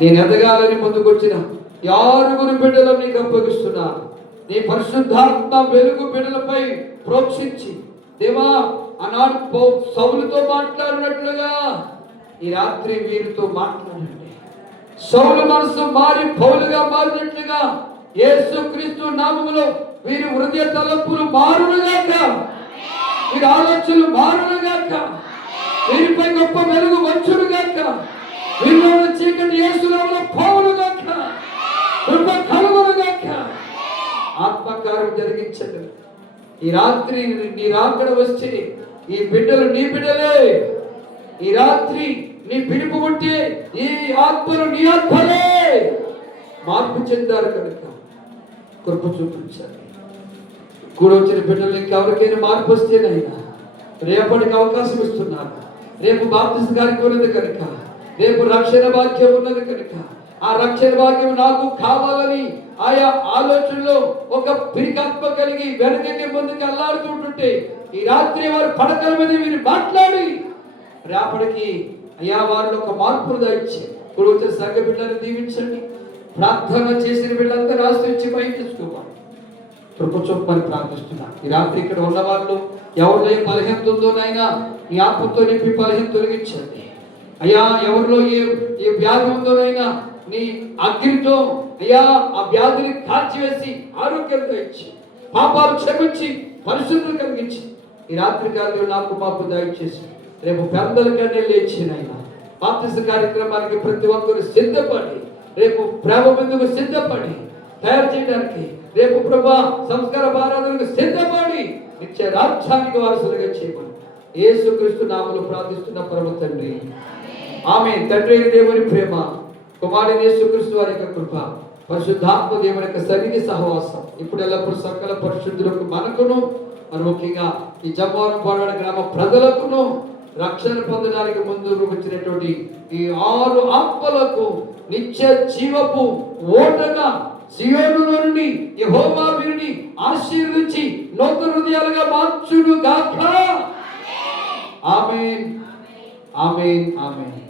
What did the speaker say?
నేను ఎదగాలని ముందుకొచ్చిన ఈ 6 బిడ్డలు నీకు అప్పగిస్తున్నాను. నీ పరిశుద్ధాత్మ వెలుగు బిడ్డలపై ప్రోక్షించి దేవా, ఆనాడు సౌలుతో మాట్లాడినట్లుగా ఈ రాత్రి వీరితో మాట్లాడండి. సౌలు మనసు మారి పౌలుగా మారినట్లుగా యేసుక్రీస్తు నామములో వీరి హృదయ తలంపులు మారునుగాక, వీరి ఆలోచనలు మారునుగాక, వీరిపై గొప్ప వెలుగు వచ్చునుగాక, వీరిలో చీకటి యేసునామములో పోవునుగాక, కృప కలుగునుగాక. ఆత్మకార్యం జరిగించండి. ఈ రాత్రి నీ రాకడ వస్తే ఈ బిడ్డలు నీ బిడ్డలే. ఈ రాత్రి నీ పిలుపు ఉంటే ఈ ఆత్మలు నీ ఆత్మలే. మార్పు చెందారు కనుక కృప చూపించాలి. కూడా వచ్చిన బిడ్డలు ఇంకెవరికైనా మార్పు వస్తేనైనా రేపటికి అవకాశం ఇస్తున్నారు. రేపు బాప్తిస్మ కార్యక్రమం ఉన్నది కనుక, రేపు రక్షణ భాగ్యం ఉన్నది కనుక, ఆ రక్షణ భాగ్యం నాకు కావాలని ఆయా ఆలోచనలో ఒక పిరికాత్మ కలిగి వెనకకి ముందుకు అల్లాడుతుంటుంటే ఈ రాత్రి వారు పడకల మీద మీరు మాట్లాడి రేపటికి అయ్యా వారిలో ఒక మార్పును దాయిచ్చి ఇప్పుడు వచ్చిన సంఘ బిడ్డలను దీవించండి. ప్రార్థన చేసిన బిడ్డలంతా రాసి ఇచ్చి పైకి తీసుకోవాలి. కృప చూపమని ప్రార్థిస్తున్నాను. ఈ రాత్రి ఇక్కడ ఉన్న వాళ్ళు ఎవరిలో బలహీనత ఉందోనైనా ఈ ఆత్మతో నింపి బలహీనత తొలగించండి. అయ్యా ఎవరిలో ఏ వ్యాధి ఉందోనైనా నీ అగ్నితో అయ్యా ఆ వ్యాధిని కాల్చివేసి ఆరోగ్యంగా ఇచ్చి పాపాలు క్షమించి పరిశుద్ధులు కలిగించి ఈ రాత్రి కాలంలో నాకు మాకు దయచేసి రేపు పెద్దలకనే లేచినైనా బాప్తిస్మ కార్యక్రమానికి ప్రతి ఒక్కరు సిద్ధపడి రేపు ప్రేమ బిందుకు సిద్ధపడి తయారు చేయడానికి రేపు ప్రభా సంస్కార ఆరాధనకు సిద్ధపడి నిత్య రాజ్యానికి వారసులుగా చేయమని యేసుక్రీస్తు నామములో ప్రార్థిస్తున్న పరమ తండ్రి, ఆమేన్. తండ్రి దేవుని ప్రేమ, కుమారుని యేసుక్రీస్తు వారి యొక్క కృప, పరిశుద్ధాత్మ దేవుని యొక్క సన్నిధి సహవాసం ఇప్పుడు ఎల్లప్పుడూ సకల పరిశుద్ధులకు మనకును మరి ముఖ్యంగా ఈ జమ్మవరం పాడు గ్రామ ప్రజలకును రక్షణ పొందడానికి ముందు వచ్చినటువంటి ఈ 6 ఆత్మలకు నిత్య జీవపు ఓటగా సియోను నుండి యెహోవా వీరిని ఆశీర్వదించి నూతన హృదయాలుగా మార్చును గాక. ఆమేన్, ఆమేన్, ఆమేన్.